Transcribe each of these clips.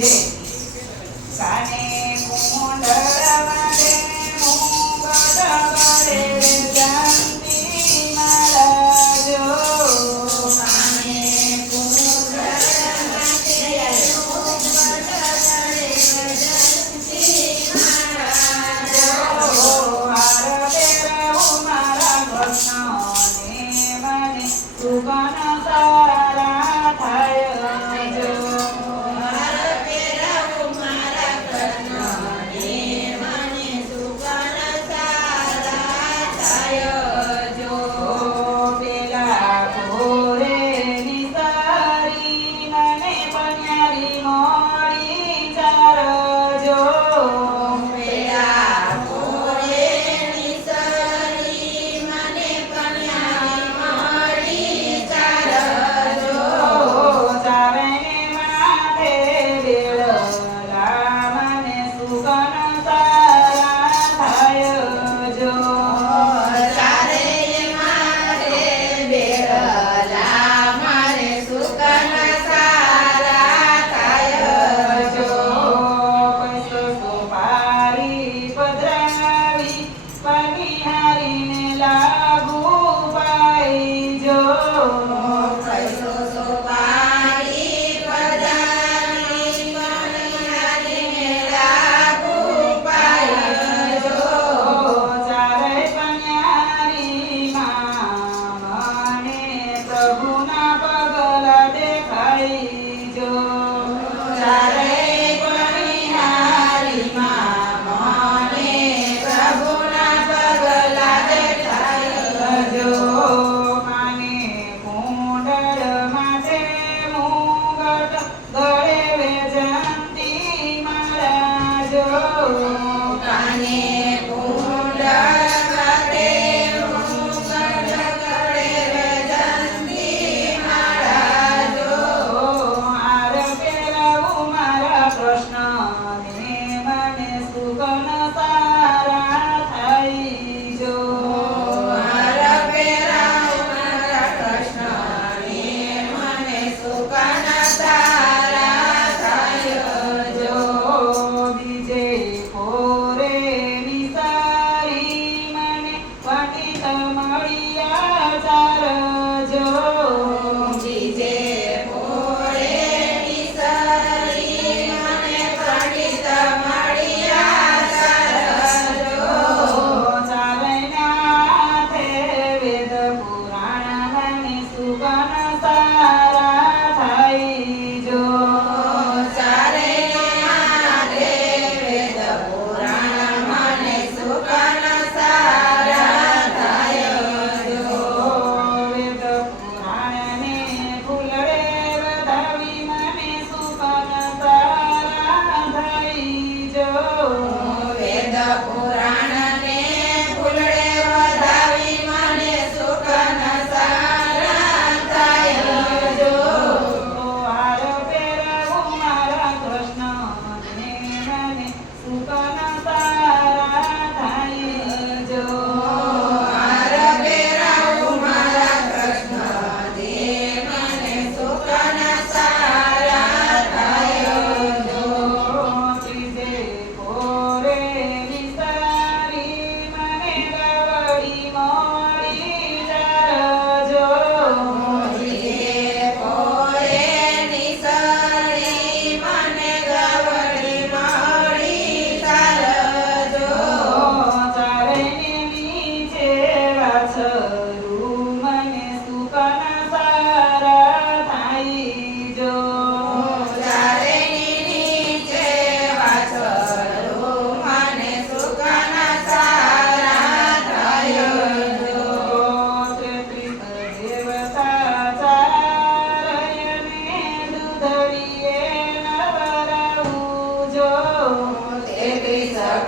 જય કાને કુંડળમાં રે મુગટ કરે જાનકી મહારાજો કાને સુગન સારા આવી જો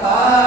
아.